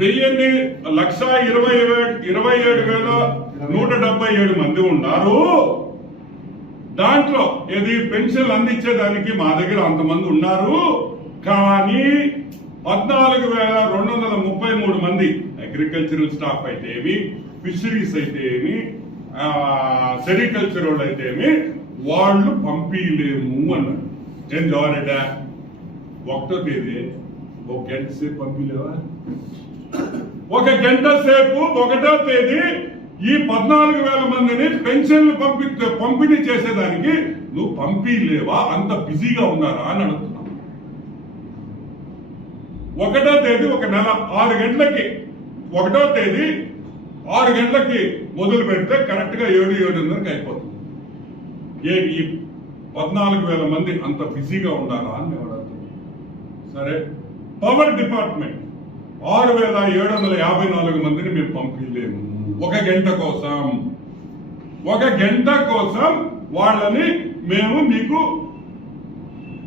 1,27,177 మంది ఉన్నారు. దాంట్లో ఏది పెన్షన్లు అందించేదానికి మా దగ్గర అంతమంది ఉన్నారు. కానీ 14,233 మంది అగ్రికల్చరల్ స్టాఫ్ అయితే ఏమి, ఫిషరీస్ అయితే ఏమి, సెరికల్చర్ వాళ్ళు అయితే ఏమి, వాళ్ళు పంపించలేము అన్నారు. ఏం జవారెడ్డా 1వ తేదీ 1 గంట సేపు పంపించలేవా? 1 గంట సేపు 1వ తేదీ ఈ 14,000 మందిని పెన్షన్లు పంపిణీ చేసేదానికి నువ్వు పంపించలేవా? అంత బిజీగా ఉన్నారా అని అడుగుతున్నావు. 1వ తేదీ ఒక నెల 6 గంటలకి 1వ తేదీ 6 గంటలకి మొదలు పెడితే కరెక్ట్ గా 7:30కి అయిపోతుంది. ఈ 14,000 మంది అంత బిజీగా ఉన్నారా అని నేను అడుగుతున్నాను. సరే, పవర్ డిపార్ట్మెంట్ 6,754 మందిని మేము పంపించలేము. 1 గంట కోసం వాళ్ళని మేము మీకు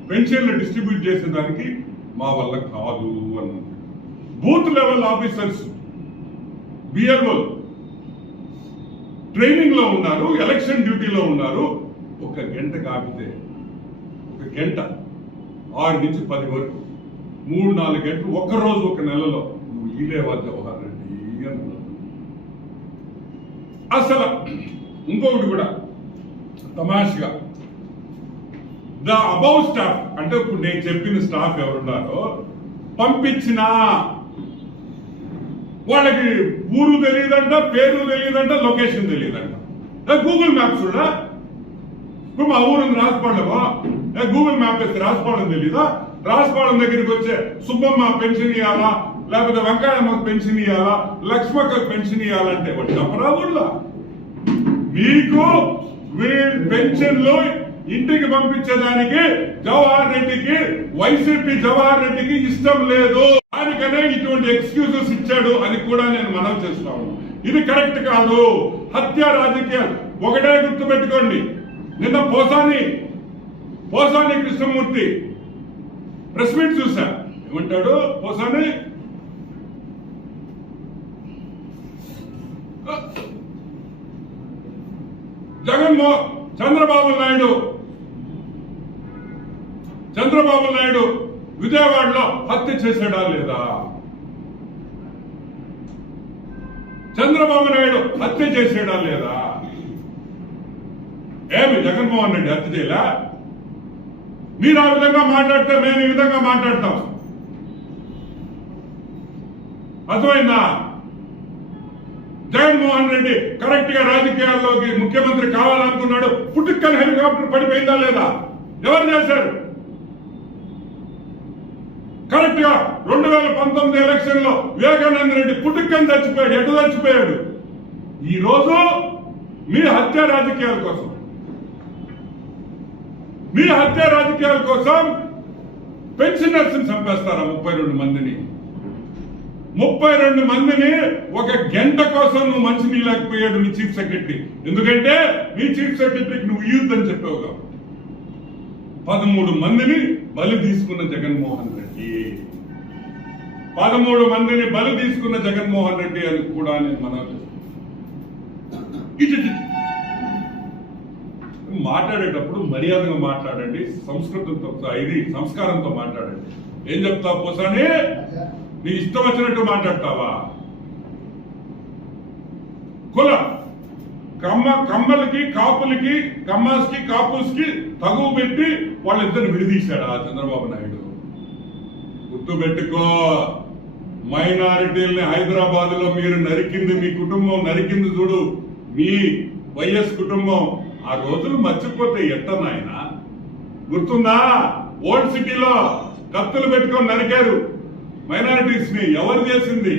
పెన్షన్లు డిస్ట్రిబ్యూట్ చేసేదానికి మా వల్ల కాదు అన్నది. Booth level officers BLO training లో ఉన్నారు, ఎలక్షన్ డ్యూటీలో ఉన్నారు. 1 గంట కాపితే 1 గంట 6 నుంచి 10 వరకు 3-4 గంటలు ఒక్కరోజు ఒక నెలలో నువ్వు ఈలేవా జవహర్ రెడ్డి అన్నారు. అసలు ఇంకొకటి కూడా తమాషగా ద అబౌవ్ స్టాఫ్ అంటే ఇప్పుడు నేను చెప్పిన స్టాఫ్ ఎవరున్నారో పంపించిన వాళ్ళకి ఊరు తెలియదంట, పేరు తెలియదంట, లొకేషన్ తెలియదంట. గూగుల్ మ్యాప్స్ కూడా ఇప్పుడు మా ఊరు రాజపాడమా, గూగుల్ మ్యాప్ వేస్తే రాజపాడం తెలీదా? రాజపాడం దగ్గరికి వచ్చే సుబ్బమ్మ పెన్షన్ ఇవ్వాలా, లేకపోతే వెంకయ్యమ్మకు పెన్షన్ ఇవ్వాలా, లక్ష్మక్కకు పెన్షన్ ఇవ్వాలంటే వాటి చెప్పరా ఊళ్ళో? మీకు పెన్షన్లు ఇంటికి పంపించేదానికి జవహర్ రెడ్డికి, వైసీపీ జవహర్ రెడ్డికి ఇష్టం లేదు. దానికనే ఇటువంటి ఎక్స్క్యూజెస్ ఇచ్చాడు అని కూడా నేను మనవి చేస్తాను. ఇది కరెక్ట్ కాదు. హత్య రాజకీయాలు ఒకటే గుర్తు పెట్టుకోండి. నిన్న పోసాని కృష్ణమూర్తి ప్రెస్ మీట్ చూసా. ఏమంటాడు పోసాని? చంద్రబాబు నాయుడు విజయవాడలో హత్య చేశాడా లేదా? చంద్రబాబు నాయుడు హత్య చేశాడా లేదా? ఏమి జగన్మోహన్ రెడ్డి హత్య చేయలే? మీరు ఆ విధంగా మాట్లాడితే మేము ఈ విధంగా మాట్లాడతాం. అర్థమైందా? జగన్మోహన్ రెడ్డి కరెక్ట్ గా రాజకీయాల్లోకి ముఖ్యమంత్రి కావాలనుకున్నాడు. పుట్టుకని హెలికాప్టర్ పడిపోయిందా లేదా? ఎవరు చేశారు? కరెక్ట్ గా 2019 ఎలక్షన్ లో వివేకానంద రెడ్డి పుట్టుకని చచ్చిపోయాడు. ఎటు చచ్చిపోయాడు? ఈ రోజు మీ హత్య రాజకీయాల కోసం పెన్షనర్స్ చంపేస్తారా? 32 మందిని 1 గంట కోసం నువ్వు మంచి నీళ్ళకపోయాడు నీ చీఫ్ సెక్రటరీ. ఎందుకంటే నీ చీఫ్ సెక్రటరీకి నువ్వు యూత్ చెప్పావుగా. 13 మందిని బలి తీసుకున్న జగన్మోహన్ రెడ్డి, 13 మందిని బలి తీసుకున్న జగన్మోహన్ రెడ్డి అని కూడా నేను మనవి మాట్లాడేటప్పుడు మర్యాదగా మాట్లాడండి, సంస్కృతంతో సంస్కారంతో మాట్లాడండి. ఏం చెప్తావు పోసాని? నీ ఇష్టం వచ్చినట్టు మాట్లాడతావా? కమ్మలకి కాపులకి, కమ్మాస్కి కాపుస్కి తగువ పెట్టి వాళ్ళిద్దరు విడిదీశాడా చంద్రబాబు నాయుడు? గుర్తు పెట్టుకో. మైనారిటీల్ని హైదరాబాద్ లో మీరు నరికింది, మీ కుటుంబం నరికింది చూడు, మీ వైఎస్ కుటుంబం. ఆ రోజులు మర్చిపోతే ఎట్ట నాయన? గుర్తుందా? ఓల్డ్ సిటీలో కత్తులు పెట్టుకొని నరికారు మైనారిటీస్ ని. ఎవరు చేసింది?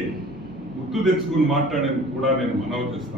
గుర్తు తెచ్చుకుని మాట్లాడేందుకు కూడా నేను మనవి చేస్తాను.